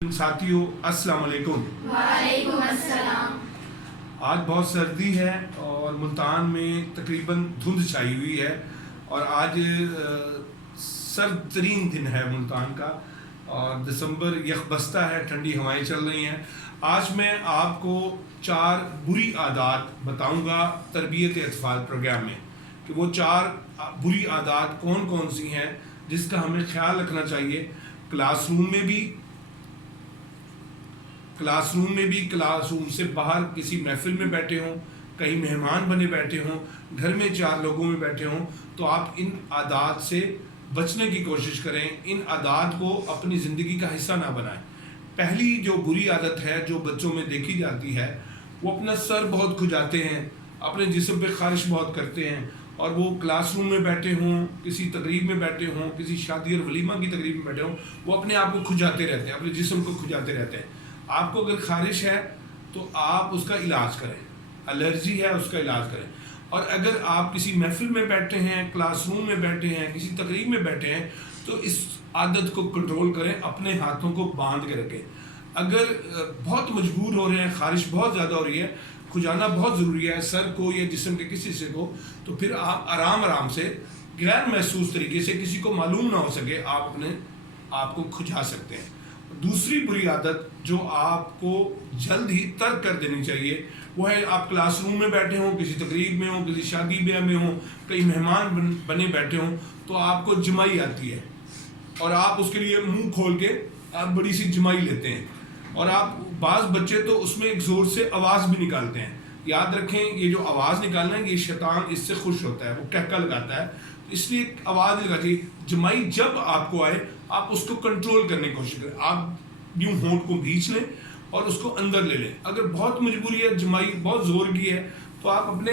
साथियों अस्सलाम वालेकुम। वालेकुम अस्सलाम। आज बहुत सर्दी है और मुल्तान में तकरीबन धुंध छाई हुई है और आज सर्द तरीन दिन है मुल्तान का और दिसंबर यकबस्ता है, ठंडी हवाएं चल रही हैं। आज मैं आपको 4 बुरी आदत बताऊंगा तरबियत अतफाल प्रोग्राम में कि वो 4 बुरी आदत कौन कौन सी हैं जिसका हमें ख्याल रखना चाहिए क्लासरूम में भी, क्लासरूम से बाहर किसी महफिल में बैठे हों, कहीं मेहमान बने बैठे हों, घर में 4 लोगों में बैठे हों, तो आप इन आदत से बचने की कोशिश करें। इन आदत को अपनी ज़िंदगी का हिस्सा ना बनाएं। पहली जो बुरी आदत है जो बच्चों में देखी जाती है, वो अपना सर बहुत खुजाते हैं, अपने जिस्म पे खारिश बहुत करते हैं और वो क्लासरूम में बैठे हों, किसी तकरीब में बैठे हों, किसी शादी और वलीमा की तकरीब में बैठे हों, वो अपने आप को खुजाते रहते हैं, अपने जिस्म को खुजाते रहते हैं। आपको अगर खारिश है तो आप उसका इलाज करें, एलर्जी है उसका इलाज करें। और अगर आप किसी महफिल में बैठे हैं, क्लासरूम में बैठे हैं, किसी तकरीब में बैठे हैं, तो इस आदत को कंट्रोल करें, अपने हाथों को बांध के रखें। अगर बहुत मजबूर हो रहे हैं, खारिश बहुत ज़्यादा हो रही है, खुजाना बहुत ज़रूरी है सर को या जिस्म के किसी हिस्से को, तो फिर आप आराम से गैर महसूस तरीके से, किसी को मालूम ना हो सके, आप अपने आप को खुजा सकते हैं। दूसरी बुरी आदत जो आपको जल्द ही तर्क कर देनी चाहिए वो है, आप क्लासरूम में बैठे हों, किसी तकरीब में हों, किसी शादी ब्याह में हों, कई मेहमान बने बैठे हों, तो आपको जमाई आती है और आप उसके लिए मुंह खोल के आप बड़ी सी जमाई लेते हैं और आप बाज़ बच्चे तो उसमें एक ज़ोर से आवाज़ भी निकालते हैं। याद रखें, ये जो आवाज़ निकालना है, ये शैतान इससे खुश होता है, वो कहका लगाता है, इसलिए आवाज़ लगा चाहिए। जमाई जब आपको आए आप उसको कंट्रोल करने की कोशिश करें। आप यूं होंठ को खींच लें और उसको अंदर ले लें। अगर बहुत मजबूरी है, जमाई बहुत ज़ोर की है, तो आप अपने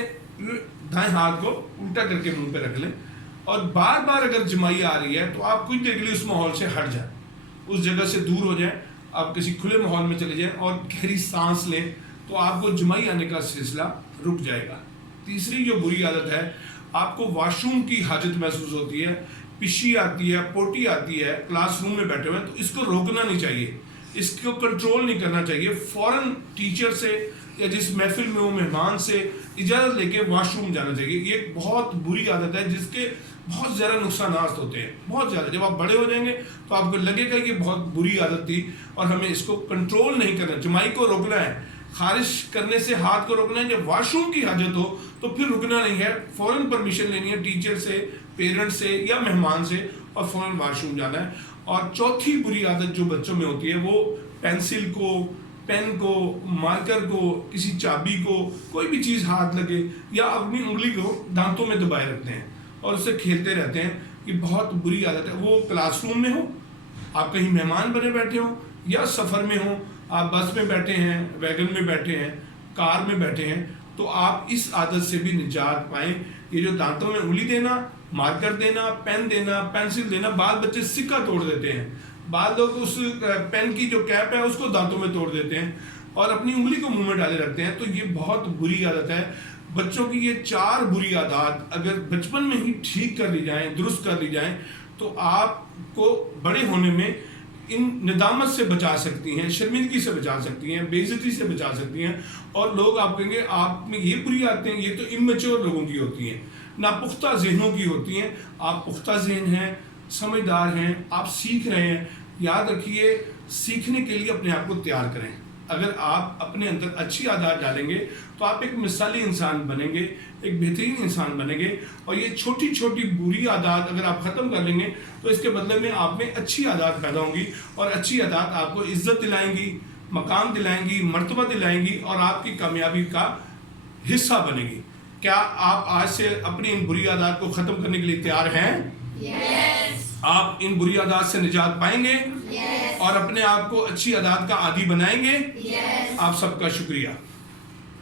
दाएं हाथ को उल्टा करके मुंह पे रख लें और बार बार अगर जमाई आ रही है तो आप कुछ देर के लिए उस माहौल से हट जाएं, उस जगह से दूर हो जाएं, आप किसी खुले माहौल में चले जाएं और गहरी सांस लें, तो आपको जमाई आने का सिलसिला रुक जाएगा। तीसरी जो बुरी आदत है, आपको वॉशरूम की हाजत महसूस होती है, पिशी आती है, पोटी आती है, क्लासरूम में बैठे हुए हैं, तो इसको रोकना नहीं चाहिए, इसको कंट्रोल नहीं करना चाहिए। फौरन टीचर से या जिस महफिल में वो मेहमान से इजाज़त लेके वॉशरूम जाना चाहिए। ये एक बहुत बुरी आदत है जिसके बहुत ज़्यादा नुकसान होते हैं, बहुत ज़्यादा। जब आप बड़े हो जाएंगे तो आपको लगेगा कि बहुत बुरी आदत थी और हमें इसको कंट्रोल नहीं करना। जमाई को रोकना है, खारिश करने से हाथ को रोकना है। जब वॉशरूम की हाजत हो तो फिर रुकना नहीं है, फ़ौरन परमिशन लेनी है टीचर से, पेरेंट्स से या मेहमान से और फ़ौरन वॉशरूम जाना है। और चौथी बुरी आदत जो बच्चों में होती है, वो पेंसिल को, पेन को, मार्कर को, किसी चाबी को, कोई भी चीज़ हाथ लगे या अपनी उंगली को दांतों में दबाए रखते हैं और उससे खेलते रहते हैं। ये बहुत बुरी आदत है। वो क्लासरूम में हो, आप कहीं मेहमान बने बैठे हो या सफ़र में हो, आप बस में बैठे हैं, वैगन में बैठे हैं, कार में बैठे हैं, तो आप इस आदत से भी निजात पाएँ। ये जो दांतों में उंगली देना, मार्कर देना, पेन देना, पेंसिल देना, बाद बच्चे सिक्का तोड़ देते हैं, बाद लोग उस पेन की जो कैप है उसको दांतों में तोड़ देते हैं और अपनी उंगली को मुंह में डाले रखते हैं। तो ये बहुत बुरी आदत है। बच्चों की ये 4 बुरी आदत अगर बचपन में ही ठीक कर ली जाएं, दुरुस्त कर ली जाएं, तो आपको बड़े होने में इन निदामत से बचा सकती हैं, शर्मिंदगी से बचा सकती हैं, बेइज्जती से बचा सकती हैं। और लोग आप कहेंगे आप में ये बुरी आदतें, ये तो इमैच्योर लोगों की होती हैं, नापुख्ता जहनों की होती हैं। आप पुख्ता जहन हैं, समझदार हैं, आप सीख रहे हैं। याद रखिए, सीखने के लिए अपने आप को तैयार करें। अगर आप अपने अंदर अच्छी आदत डालेंगे तो आप एक मिसाली इंसान बनेंगे, एक बेहतरीन इंसान बनेंगे। और ये छोटी छोटी बुरी आदत अगर आप ख़त्म कर लेंगे तो इसके बदले में आप में अच्छी आदत पैदा होंगी और अच्छी आदत आपको इज्जत दिलाएंगी, मकाम दिलाएंगी, मर्तबा दिलाएंगी और आपकी कामयाबी का हिस्सा बनेगी। क्या आप आज से अपनी इन बुरी आदत को ख़त्म करने के लिए तैयार हैं? यस। आप इन बुरी आदत से निजात पाएंगे? यस। और अपने आप को अच्छी आदत का आदी बनाएंगे? यस। आप सबका शुक्रिया।